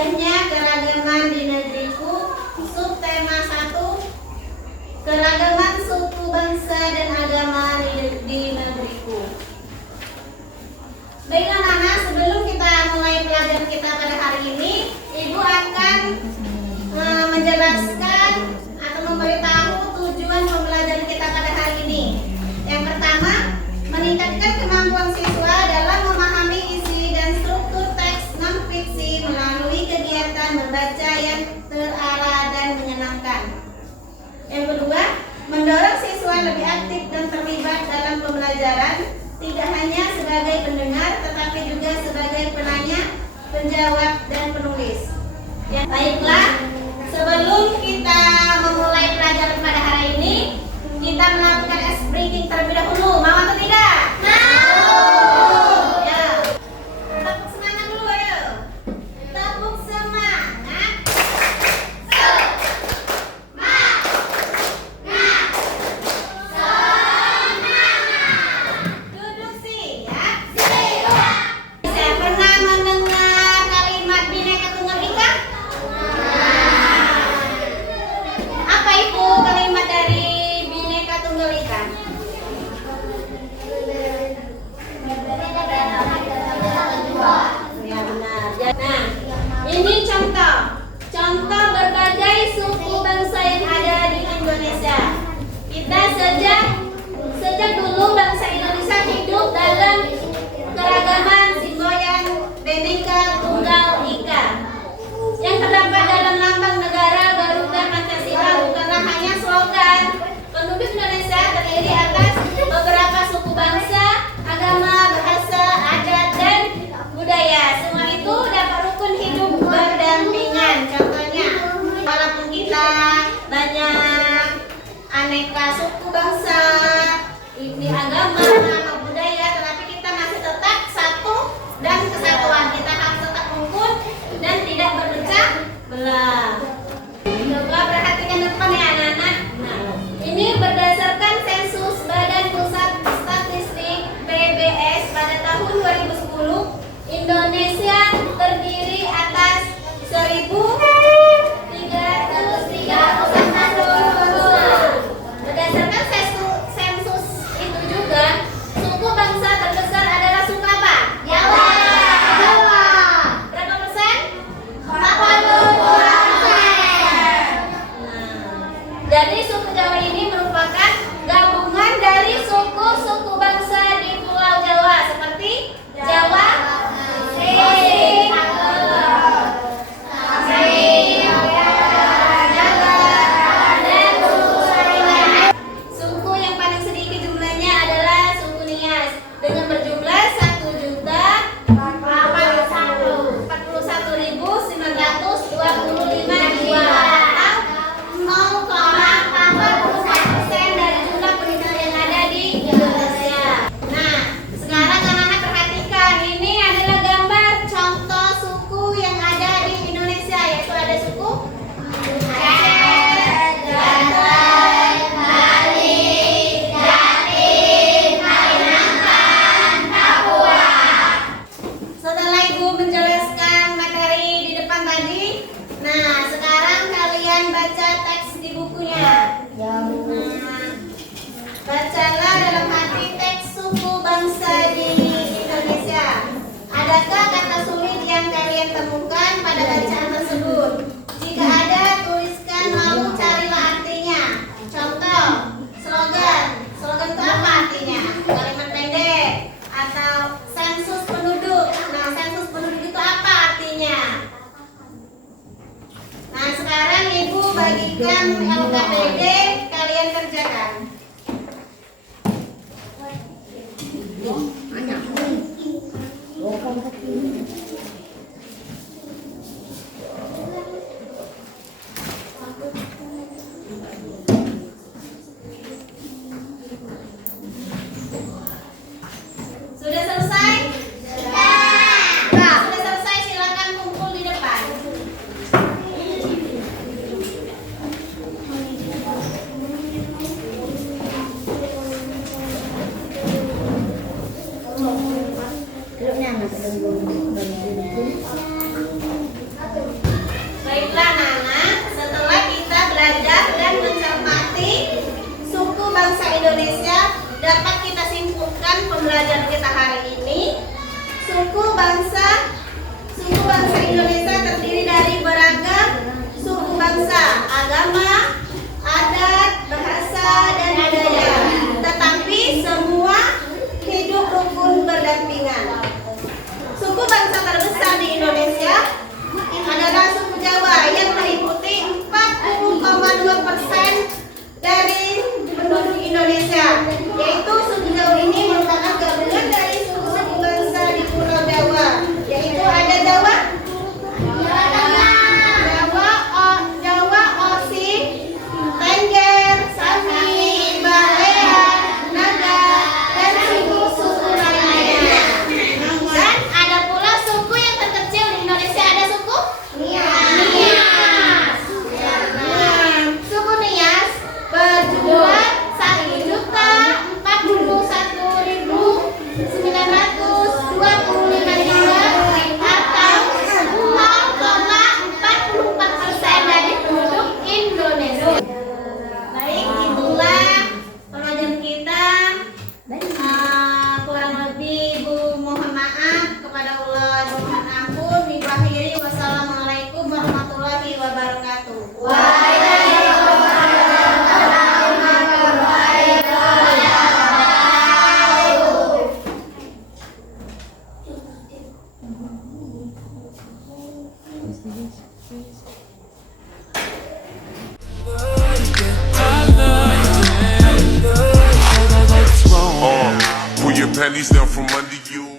indahnya keragaman di negeriku. Subtema 1, keragaman suku, bangsa, dan agama di negeriku. Baiklah anak, sebelum kita mulai pelajaran kita pada hari ini, Ibu akan menjelaskan atau memberitahu tujuan pembelajaran kita pada hari ini. Yang pertama, meningkatkan kemampuan siswa dalam memahami isi dan struktur teks non-fiksi melalui kegiatan membaca yang terarah dan menyenangkan. Yang kedua, mendorong siswa lebih aktif dan terlibat dalam pembelajaran, tidak hanya sebagai pendengar tetapi juga sebagai penanya, penjawab, dan penulis. Ya, baiklah, sebelum kita memulai pelajaran pada hari ini, kita melakukan ice breaking terlebih dahulu. Mau atau tidak? Mau. Ya. Tepuk semangat dulu ayo. Tepuk semangat. Duduk siap. Saya pernah mendengar kalimat Bhinneka Tunggal Ika? Apa itu kalimat dari Bhinneka Tunggal Ika? Ya benar. Nah, ini contoh berbagai suku bangsa yang ada di Indonesia. Kita sejak dulu bangsa Indonesia hidup dalam keragaman semboyan Bhinneka Tunggal Ika. Yang terdapat dalam lambang negara Garuda Pancasila bukanlah hanya slogan. Penduduk Indonesia terdiri atas beberapa suku bangsa, agama, bahasa, adat, dan budaya. Semua itu dapat rukun hidup berdampingan. Contohnya, walaupun kita banyak aneka suku bangsa, ini agama atau budaya, tetapi kita masih tetap satu dan kesatuan. Kita harus tetap rukun dan tidak berpecah belah. Coba perhatikan depan ya anak-anak. Nah, ini berdasarkan sensus Badan Pusat Statistik (PBS) pada tahun 2010, Indonesia terdiri atas 1.331 bangsa. Berdasarkan sensus itu juga, suku bangsa terbesar adalah suku apa? Jawa. Berapa persen? 42%. Jadi suku Jawa ini merupakan gabungan dari suku-suku bangsa di Pulau Jawa seperti Jawa, Osing, dan suku yang paling sedikit jumlahnya adalah suku Nias dengan berjumlah 1.041.925 jiwa atau 0,41% dari jumlah penduduk yang ada di Indonesia. Nah, sekarang anak-anak perhatikan, ini adalah gambar contoh suku yang ada di Indonesia, yaitu ada suku Aceh, Jawa, Bali, Jatim, Kalimantan, Papua. Setelah Ibu menjelaskan materi di depan tadi, nah sekarang kalian baca teks di bukunya. Nah, bacalah dalam hati teks suku bangsa di Indonesia. Adakah kata sulit yang kalian temukan pada bacaan tersebut? Jika ada, tuliskan lalu carilah artinya. Contoh, slogan. Slogan itu apa artinya? Kalimat pendek atau sensus penduduk. Nah, sensus penduduk itu apa artinya? Nah, sekarang Ibu bagikan LKPD, kalian kerjakan. Sudah selesai? Sudah selesai, silakan kumpul di depan. Pull your panties down from under you.